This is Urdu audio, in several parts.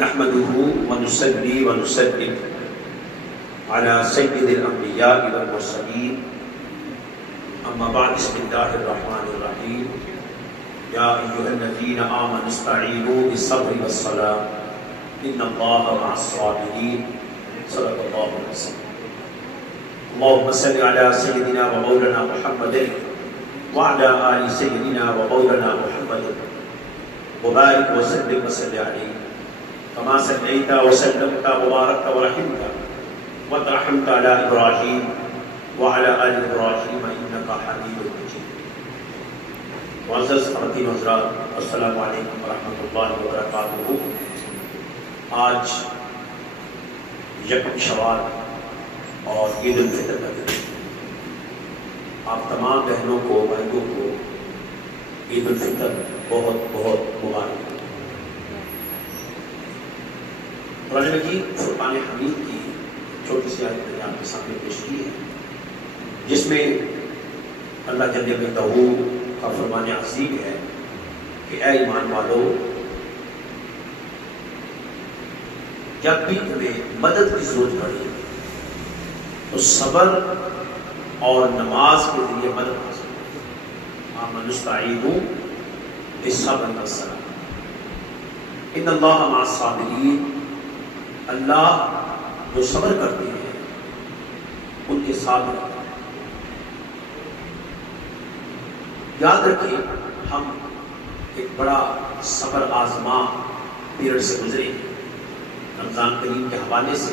نحمده ونصلي ونسلم على سيد الأنبياء والمرسلين أما بعد بسم الله الرحمن الرحيم يا أيها الذين آمنوا استعينوا بالصبر والصلاة إن الله مع الصابرين صدق الله عليه وسلم. اللهم صل على سيدنا ومولانا محمد وعلى آل سيدنا ومولانا محمد وبارك وسلم وصل عليه كما صليت وسلمت وباركت ورحمت وترحمت على إبراهيم وعلى آل إبراهيم إنك حميد مجيد. معزز خواتین و حضرات، السلام علیکم ورحمۃ اللہ وبرکاتہ. آج یکم شوال اور عید الفطر کا دن. آپ تمام بہنوں کو، بھائیوں کو عید الفطر بہت بہت مبارک. قرآن مجید فرقان حمید کی چھوٹی سی آیت میں آپ کے سامنے پیش کی ہے، جس میں اللہ جل جلالہ کا فرمان عظیم ہے کہ اے ایمان والو، جب بھی تمہیں مدد کی ضرورت پڑے تو صبر اور نماز کے ذریعے مدد حاصل کرو. آمنوا استعینوا بالصبر والصلاۃ ان اللہ مع الصابرین. اللہ جو صبر کرتے ہیں ان کے ساتھ رہتا ہے. یاد رکھیں، ہم ایک بڑا صبر آزما پیریڈ سے گزرے ہیں رمضان کریم کے حوالے سے.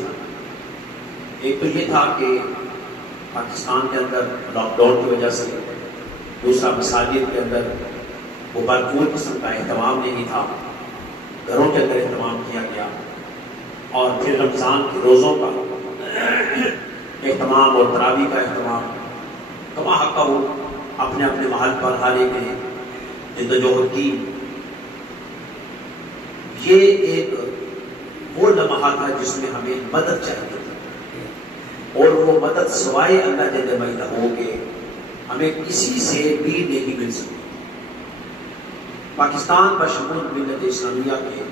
ایک تو یہ تھا کہ پاکستان کے اندر لاک ڈاؤن کی وجہ سے، دوسرا مساجد کے اندر وہ بھرپور قسم کا اہتمام نہیں تھا، گھروں کے اندر اہتمام کیا گیا، اور پھر رمضان کے روزوں کا اہتمام اور تراویح کا اہتمام. کما حق ہو اپنے اپنے محل پر ہر ایک نے جدوجہد کی. یہ ایک وہ لمحہ تھا جس میں ہمیں مدد چاہیے تھی، اور وہ مدد سوائے اللہ جل جلالہ کے ہمیں کسی سے بھی نہیں مل سکتی. پاکستان بشمول ملت اسلامیہ کے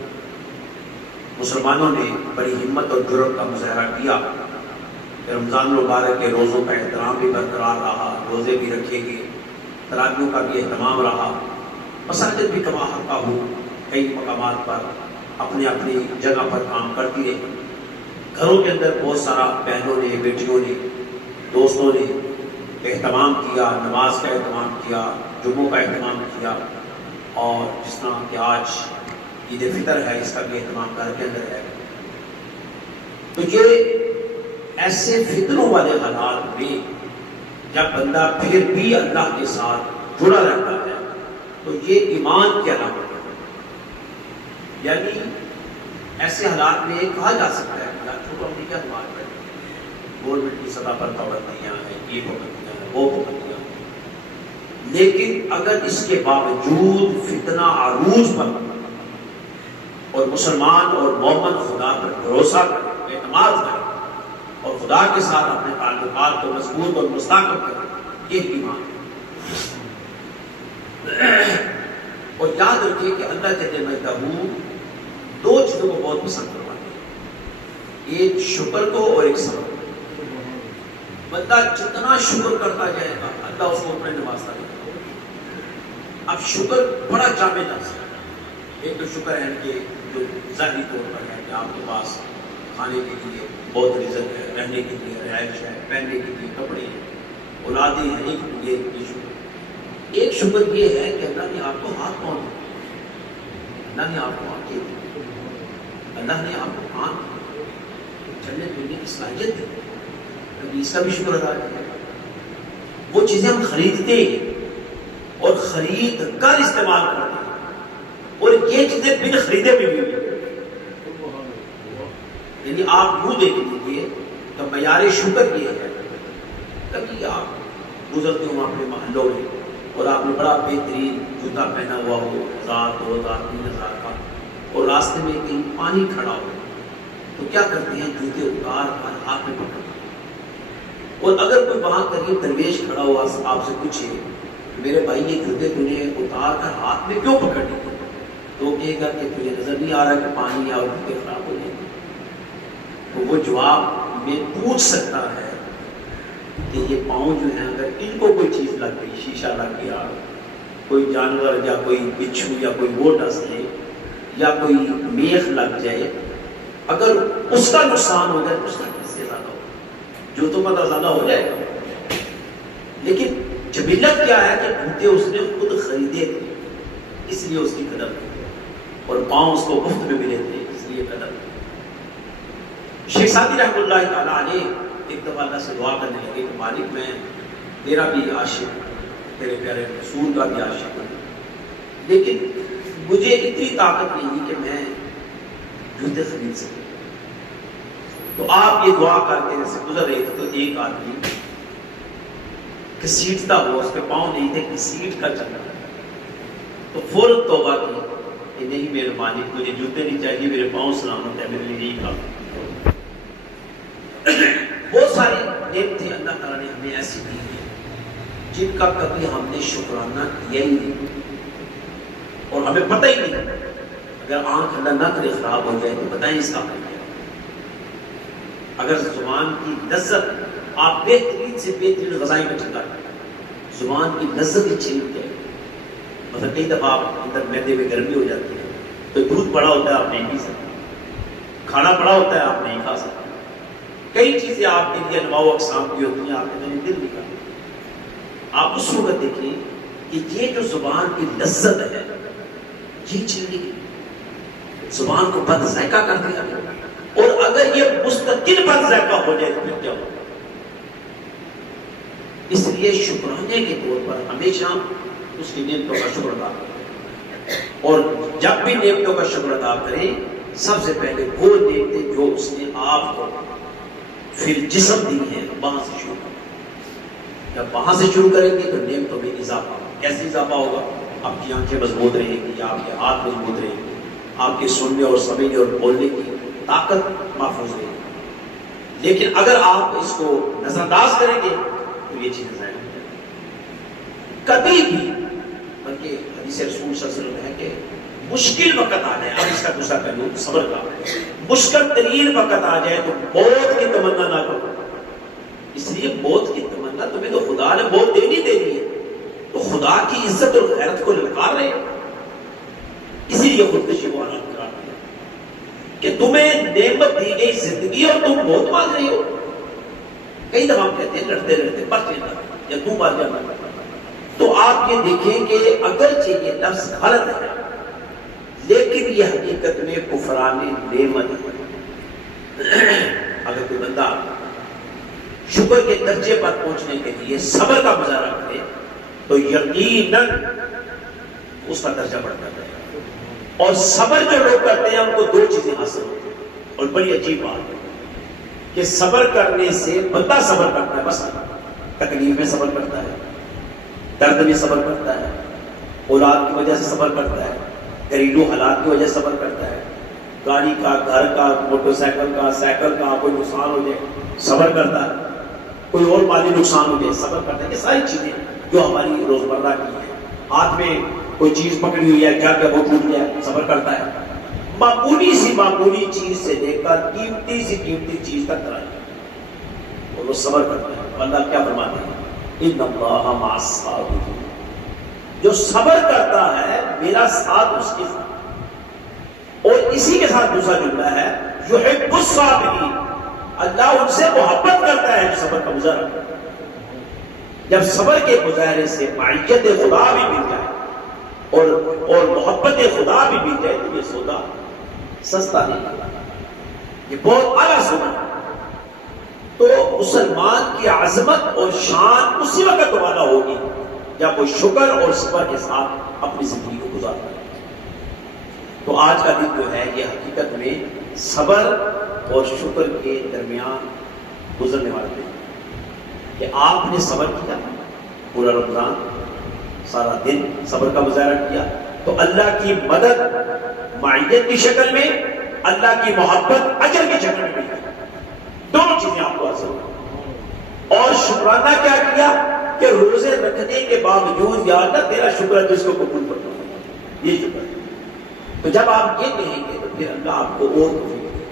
مسلمانوں نے بڑی ہمت اور جرأت کا مظاہرہ کیا کہ رمضان المبارک کے روزوں کا احترام بھی برقرار رہا، روزے بھی رکھے گئے، تراویح کا بھی اہتمام رہا. مساجد بھی کما حق ہو کئی مقامات پر اپنی اپنی جگہ پر کام کرتی رہی. گھروں کے اندر بہت سارا بہنوں نے، بیٹیوں نے، دوستوں نے اہتمام کیا، نماز کا اہتمام کیا، جمعوں کا اہتمام کیا. اور جس طرح کہ آج عید فطر ہے، اس کا بھی اہتمام گھر کے اندر ہے. تو یہ ایسے فتنوں والے حالات میں جب بندہ پھر بھی اللہ کے ساتھ جڑا رہتا ہے تو یہ ایمان کی علامت ہے. یعنی ایسے حالات میں کہا جا سکتا ہے کہ چھوٹا ہونے کیا دماغ ہے، گورنمنٹ کی سطح پر پابندیاں ہیں، یہ پابندیاں ہیں، وہ پابندیاں ہیں، لیکن اگر اس کے باوجود فتنہ عروج پر اور مسلمان اور مومن خدا پر بھروسہ کرے، اعتماد کرے اور خدا کے ساتھ اپنے تعلقات کو مضبوط اور مستحکم کرے، یہ ایمان ہے. اور یاد رکھیے کہ اللہ جل جلالہ دو چیزوں کو بہت پسند کرواتے ہیں، ایک شکر کو اور ایک صبر کو. بندہ جتنا شکر کرتا جائے گا اللہ اس کو اپنے نوازتا رہے گا. اب شکر بڑا جامع لفظ ہے. ایک تو شکر ہے کہ جو ظاہری طور پر ہے کہ آپ کے پاس کھانے کے لیے بہت رزق ہے، رہنے کے لیے رہائش ہے، پہننے کے لیے کپڑے ہیں، اولادیں ہیں. یہ شکر. ایک شکر یہ ہے کہ اللہ نے آپ کو ہاتھ پاؤں دیا، اللہ نے آپ کو آنکھیں دی، اللہ نے آپ کو کان دی، چلنے پھرنے کی صلاحیت دی. اس کا بھی شکر ادا کیا. وہ چیزیں ہم خریدتے ہیں اور خرید کر استعمال کرتے ہیں، اور یہ چیزیں بن خریدے بھی ہوئی. یعنی آپ یوں دیکھ لیجیے کہ معیار شکر یہ ہے، کبھی آپ گزرتے ہو اپنے محلوں میں اور آپ نے بڑا بہترین جوتا پہنا ہوا ہو، 1000 2000 3000 کا، اور راستے میں کہیں پانی کھڑا ہو تو کیا کرتے ہیں؟ جوتے اتار کر ہاتھ میں پکڑتے ہیں. اور اگر کوئی وہاں قریب درویش کھڑا ہوا آپ سے پوچھے میرے بھائی یہ جوتے تجھے اتار کر ہاتھ میں کیوں پکڑ لیتے؟ تو وہ کہے گا کہ تجھے نظر نہیں آ رہا کہ پانی اور جوتے خراب ہو جائیں گے؟ تو وہ جواب میں پوچھ سکتا ہے کہ یہ پاؤں جو ہیں اگر ان کو کوئی چیز لگ گئی، شیشہ لگ گیا، کوئی جانور یا کوئی بچھو یا کوئی وہ ڈس لے یا کوئی میخ لگ جائے، اگر اس کا نقصان ہو جائے تو اس کا کس سے زیادہ ہو؟ جوتوں کا تو زیادہ ہو جائے گا. لیکن جبلت کیا ہے کہ جوتے اس نے خود خریدے تھے اس لیے اس کی قدر تھی، اور پاؤں اس کو مفت میں ملے تھے اس لیے قدر تھی. شیخ سعدی رحمۃ اللہ تعالیٰ علیہ ایک دفعہ اللہ سے دعا کرنے لگے کہ مالک میں تیرا بھی عاشق، تیرے پیارے رسول کا بھی عاشق ہوں، لیکن مجھے اتنی طاقت نہیں کہ میں جوتے خرید سکوں. تو آپ یہ دعا کر کے سے گزر رہے تھے تو ایک آدمی گھسیٹتا ہوا، اس کے پاؤں نہیں تھے، گھسیٹ کا چل رہا، تو فوراً توبہ کی کہ نہیں میرے مالک، مجھے جوتے نہیں چاہیے، میرے پاؤں سلامت ہے، میرے لیے یہی کافی. بہت ساری نعمتیں اللہ تعالیٰ نے ہمیں ایسی دی ہیں جن کا کبھی ہم نے شکرانہ کیا ہی نہیں، اور ہمیں پتہ ہی نہیں. اگر آنکھ اللہ نہ کرے خراب ہو جائے تو بتائیں اس کا حل کیا؟ اگر زبان کی لذت آپ بہترین سے بہترین غذائیں میں ٹھنڈا کریں، زبان کی لذت ہی چھین جائے. مطلب کئی دفعہ آپ اندر میدے میں گرمی ہو جاتی ہے، تو دودھ پڑا ہوتا ہے آپ نہیں پی سکتے، کھانا پڑا ہوتا ہے آپ نہیں کھا سکتے، کئی چیزیں آپ کے لیے انواع و اقسام کی ہوتی ہیں، آپ کے دل نہیں کرتے. آپ اس وقت دیکھیں کہ یہ جو زبان کی لذت ہے یہ چھینی گئی، زبان کو بد ذائقہ کر دیا. اور اگر یہ مستقل بد ذائقہ ہو جائے تو پھر کیا ہوگا؟ اس لیے شکرانے کے طور پر ہمیشہ اس کی نعمتوں کا شکر ادا کریں، اور جب بھی نعمتوں کا شکر ادا کریں سب سے پہلے وہ نعمتیں جو اس نے آپ کو پھر جسم دی ہیں وہاں سے شروع کریں. جب وہاں سے شروع کریں گے تو نعمتوں میں اضافہ ہوگا. کیسے اضافہ ہوگا؟ آپ کی آنکھیں مضبوط رہیں گی، آپ کے ہاتھ مضبوط رہیں گے، آپ کے سننے اور سمجھنے اور بولنے کی طاقت محفوظ رہے گی. لیکن اگر آپ اس کو نظر انداز کریں گے تو یہ چیزیں ضائع ہو جائیں گی. کبھی بھی، بلکہ حدیث رسول صلی اللہ علیہ وسلم ہے کہ مشکل وقت آ جائے، اب اس کا دوسرا پہلو صبر کا، مشکل ترین وقت آ جائے تو موت کی تمنا نہ کرو. اس لیے موت کی تمنا تمہیں تو خدا نے موت دینی ہے، تو خدا کی عزت اور غیرت کو للکار رہے. اسی لیے خودکشی کو حرام قرار دیا کہ تمہیں نعمت دی گئی زندگی اور تم موت مانگ رہے ہو. کئی دفعہ ہم کہتے ہیں لڑتے لڑتے مر جانا یا تم مر جانا. تو آپ یہ دیکھیں کہ اگرچہ یہ لفظ غلط ہے لیکن یہ حقیقت میں کفران نعمت ہے. اگر کوئی بندہ شکر کے درجے پر پہنچنے کے لیے صبر کا مظاہرہ کرے تو یقیناً اس کا درجہ بڑھتا ہے. اور صبر جو لوگ کرتے ہیں ان کو دو چیزیں حاصل ہوتی ہیں، اور بڑی عجیب بات ہے کہ صبر کرنے سے بندہ صبر کرتا ہے، بس تکلیف میں صبر کرتا ہے، درد میں صبر کرتا ہے، اولاد کی وجہ سے صبر کرتا ہے، گھریلو حالات کی وجہ سے صبر کرتا ہے، گاڑی کا، گھر کا، موٹر سائیکل کا، سائیکل کا کوئی نقصان ہو جائے صبر کرتا ہے، کوئی اور مالی نقصان ہو جائے صبر کرتا ہے. یہ ساری چیزیں جو ہماری روزمرہ کی ہیں، ہاتھ میں کوئی چیز پکڑی ہوئی ہے، گھر کا وہ ٹوٹ گیا صبر کرتا ہے. معمولی سی معمولی چیز سے لے کر قیمتی سی قیمتی چیز تک کرائے اور وہ صبر کرتا ہے. اللہ کیا فرماتے ہیں؟ ان اللہ مع الصابرین، جو صبر کرتا ہے میرا ساتھ اس کے ساتھ. اور اسی کے ساتھ دوسرا جملہ ہے یحب الصابرین، اللہ ان سے محبت کرتا ہے جو صبر کا مظاہرہ کرتا ہے. جب صبر کے مظاہرے سے معیت خدا بھی مل جائے اور محبت خدا بھی مل جائے تو یہ سودا سستا نہیں، یہ بہت اعلیٰ سودا ہے. تو مسلمان کی عظمت اور شان اسی وقت والا ہوگی جب وہ شکر اور صبر کے ساتھ اپنی زندگی کو گزارتا ہے. تو آج کا دن جو ہے یہ حقیقت میں صبر اور شکر کے درمیان گزرنے والے دن کہ آپ نے صبر کیا، پورا رمضان سارا دن صبر کا مظاہرہ کیا تو اللہ کی مدد معیت کی شکل میں، اللہ کی محبت اجر کی شکل میں ملی. دونوں چیزیں آپ کو حاصل ہوئی. اور شکرانہ کیا کیا؟ کہ روزے رکھنے کے باوجود یا اللہ تیرا شکر ہے جس کو قبول کرتا ہوں، یہ شکر ہے۔ تو جب آپ یہ کہیں گے تو پھر اللہ آپ کو اور توفیق دے،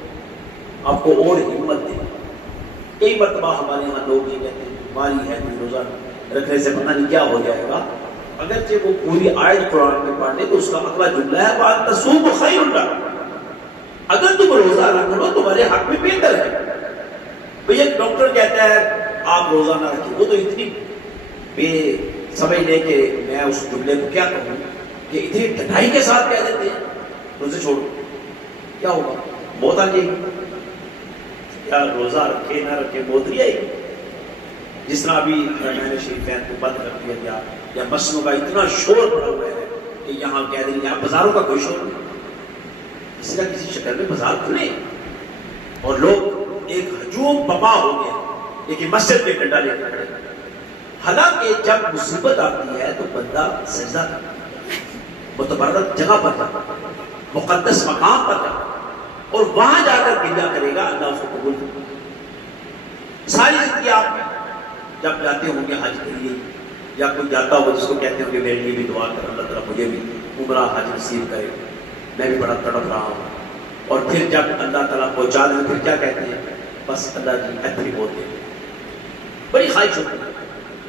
آپ کو اور ہمت دے۔ کئی مرتبہ ہمارے یہاں لوگ یہ کہتے ہیں بیماری ہے روزہ رکھنے سے پتہ نہیں کیا ہو جائے گا، اگرچہ وہ پوری آیت قرآن میں پڑھ لے تو اس کا اگلا جملہ ہے وَأَن تَصُومُوا خَيْرٌ لَكُمْ، اگر تم روزہ رکھ لو تمہارے حق میں بہتر ہے۔ بھئی ایک ڈاکٹر کہتا ہے آپ روزہ نہ رکھیں، وہ تو اتنی بے سمجھ لے کہ میں اس جملے کو کیا کہوں کہ اتنی ڈھٹائی کے ساتھ کہہ دیتے ہیں روزے چھوڑو، کیا ہوگا؟ موت آ جائے گی۔ کیا روزہ رکھے نہ رکھے موت نہیں آئے گی؟ جس طرح ابھی حرمین شریفین کو بند کر دیا گیا یا مسجدوں کا اتنا شور پڑا ہوا ہے کہ یہاں کہہ دیں یہاں بازاروں کا کوئی شور نہیں، اس کا کسی شکل میں بازار کھلے اور لوگ ایک ہجوم بپا ہو گیا لیکن مسجد میں ڈنڈا لے کر کھڑے۔ حالانکہ جب مصیبت آتی ہے تو بندہ سجدہ کرتا ہے، متبرک جگہ پر جاتا ہے، مقدس مقام پر جاتا ہے اور وہاں جا کر گریہ کرے گا، اللہ اس کو قبول کرے گا۔ ساری زندگی آپ جب جاتے ہوں گے حج کے لیے یا کوئی جاتا ہوگا جس کو کہتے ہوں گے میرے لیے بھی دعا کر اللہ تعالیٰ مجھے بھی عمرہ حج نصیب کرے، میں بھی بڑا تڑپ رہا ہوں، اور پھر جب اللہ تعالیٰ پہنچا دیں پھر کیا کہتے ہیں؟ بس اللہ جی اتنی بولتے ہیں۔ بڑی خواہش ہوتی ہے،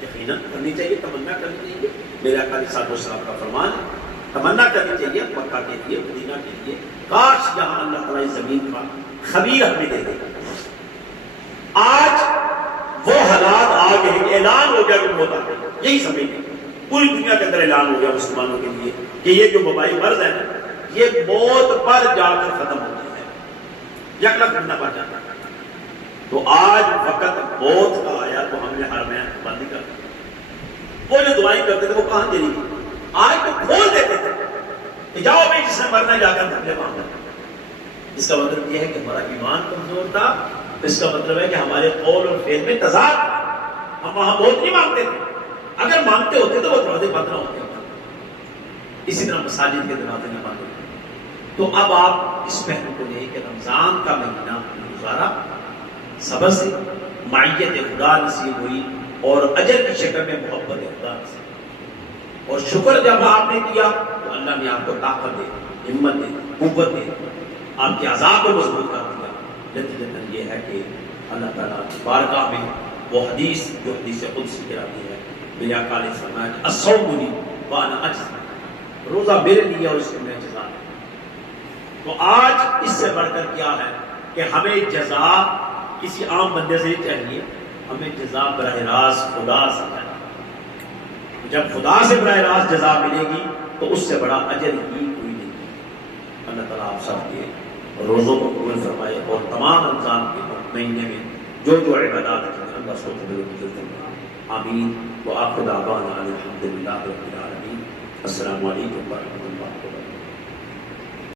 یقیناً کرنی چاہیے، تمنا کرنی چاہیے۔ میرے آقا علیہ الصلوۃ والسلام کا فرمان ہے تمنا کرنی چاہیے مکہ کے لیے، مدینہ کے لیے، کاش یہاں اللہ تعالیٰ اس زمین کا خبیر ہمیں دے دے۔ آج وہ حالات آ گئے کہ اعلان ہو گیا کہ موت آ گئی، یہی سمجھ گئے پوری دنیا کے اندر اعلان ہو گیا مسلمانوں کے لیے کہ یہ جو وبائی مرض ہے نا یہ موت پر جا کر ختم ہوتی ہے، یکلک بندہ پر جاتا ہے۔ تو آج وقت موت کا آیا تو ہم نے حرمین بند کر دیا۔ وہ جو دعائیں کرتے تھے وہ کہاں چلی گئی؟ آج تو کھول دیتے تھے کہ جاؤ بھائی جس نے مرنا جا کر دھکے مانگا۔ اس کا مطلب یہ ہے کہ ہمارا ایمان کمزور تھا، اس کا مطلب ہے کہ ہمارے قول اور فعل میں تضاد، ہم وہاں موت نہیں مانگتے تھے، اگر مانگتے ہوتے تو وہ دروازے بند نہ ہوتے۔ اسی طرح مساجد کے دروازے نہ بند ہوتے۔ تو اب آپ اس پہلو کو لیں کہ رمضان کا مہینہ گزارا، صبر سے معیت خدا نصیب ہوئی اور اجر کی شکل میں محبت خدا نصیب ہوئی، اور شکر جب آپ نے کیا تو اللہ نے آپ کو طاقت دے، ہمت دے، قوت دے، آپ کے عذاب کو مضبوط کر دیا۔ نتیجتاً یہ ہے کہ اللہ تعالیٰ کی بارگاہ میں وہ حدیث جو حدیث قدسی کراتی ہے، میرے آقا علیہ السلام نے الصوم لی وانا اجزی، روزہ میرے لیے اور اس کو میں جزا دوں۔ تو آج اس سے بڑھ کر کیا ہے کہ ہمیں جزا کسی عام بندے سے چاہیے، ہمیں جزا براہ راست خدا سے چاہیے۔ جب خدا سے براہ راست جزا ملے گی تو اس سے بڑا اجر ہی کوئی نہیں۔ اللہ تعالیٰ آپ سب کے روزوں کو قبول فرمائے اور تمام رمضان کے مہینے میں جو جو عبادات ہیں اللہ اس کو قبول فرمائے۔ آمین وآخر دعوانا الحمد للہ رب العالمین۔ السلام علیکم ورحمۃ اللہ وبرکاتہ۔